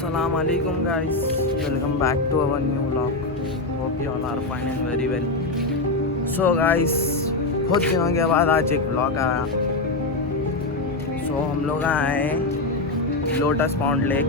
Assalamu alaikum guys, welcome back to our new vlog. Hope you all are fine and very well. So guys, बहुत दिनों के बाद आज एक vlog आया. So हम लोग आए लोटस पॉन्ड लेक.